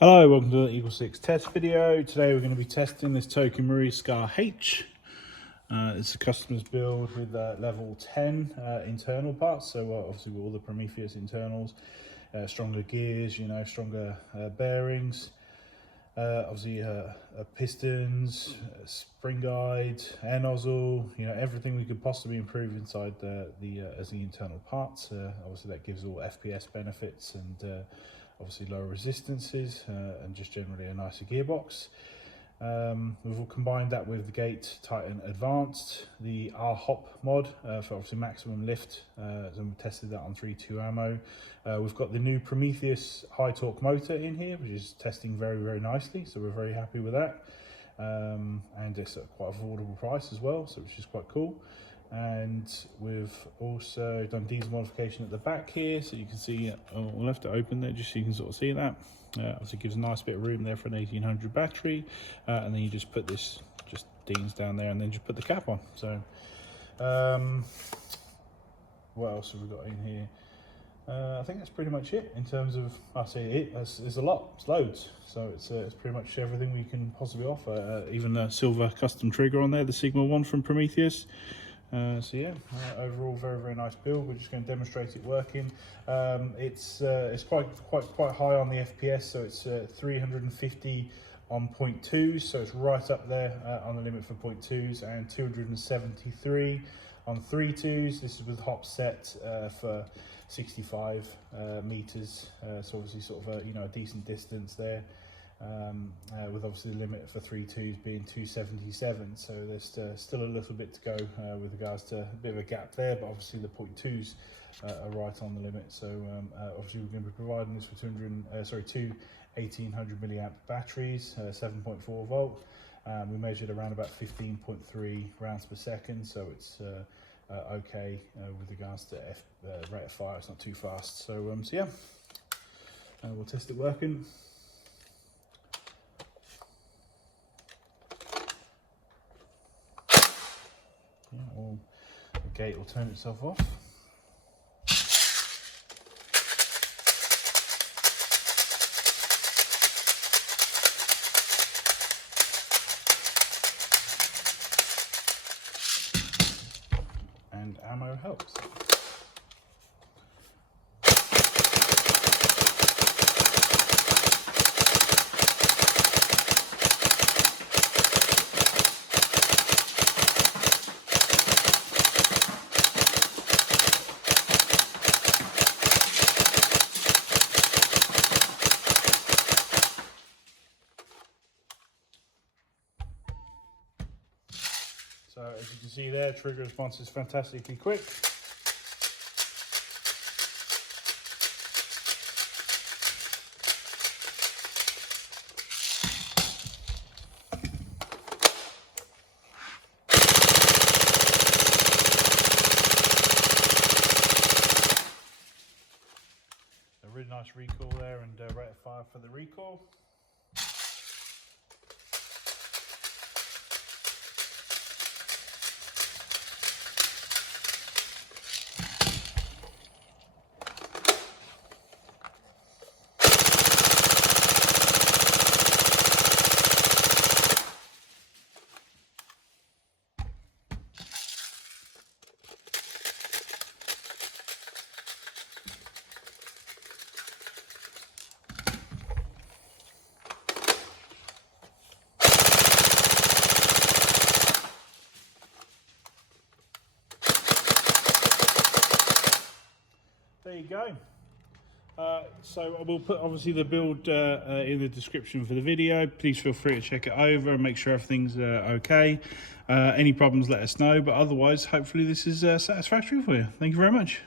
Hello, welcome to the EagleSix test video. Today we're going to be testing this Prometheus SCAR H. It's a customer's build with level 10 internal parts, so obviously with all the Prometheus internals, stronger gears, stronger bearings, obviously pistons, spring guide, air nozzle, everything we could possibly improve inside as the internal parts. Obviously that gives all FPS benefits and obviously lower resistances and just generally a nicer gearbox. We've all combined that with the Gate Titan Advanced, the R-Hop mod for obviously maximum lift, and we tested that on 3.2 ammo. We've got the new Prometheus high torque motor in here, which is testing very nicely, so we're very happy with that. And it's at quite affordable price as well, so which is quite cool. And we've also done diesel modification at the back here, so you can see we'll have to open there just so you can sort of see that. Also gives a nice bit of room there for an 1800 battery, and then you just put this Deans down there and then just put the cap on. So what else have we got in here? I think that's pretty much it in terms of, there's a lot, it's loads, so it's pretty much everything we can possibly offer. Even a silver custom trigger on there, the Sigma 1 from Prometheus. So yeah, overall very nice build. We're just going to demonstrate it working. It's quite high on the FPS, so it's 350 on 0.2s, so it's right up there on the limit for 0.2s, and 273 on 3.2s. This is with hop set for 65 meters, so obviously sort of a decent distance there. With obviously the limit for 3.2s being 277, so there's still a little bit to go with regards to a bit of a gap there, but obviously the 0.2s are right on the limit. So obviously we're going to be providing this for two 1800 milliamp batteries, 7.4 volt. We measured around about 15.3 rounds per second, so it's okay with regards to rate of fire. It's not too fast, so yeah, we'll test it working. The gate will turn itself off. And ammo helps. So as you can see there, trigger response is fantastically quick. A really nice recoil there, and rate of fire for the recoil. There you go. So I will put obviously the build in the description for the video. Please feel free to check it over and make sure everything's okay. Any problems, let us know, but otherwise hopefully this is satisfactory for you. Thank you very much.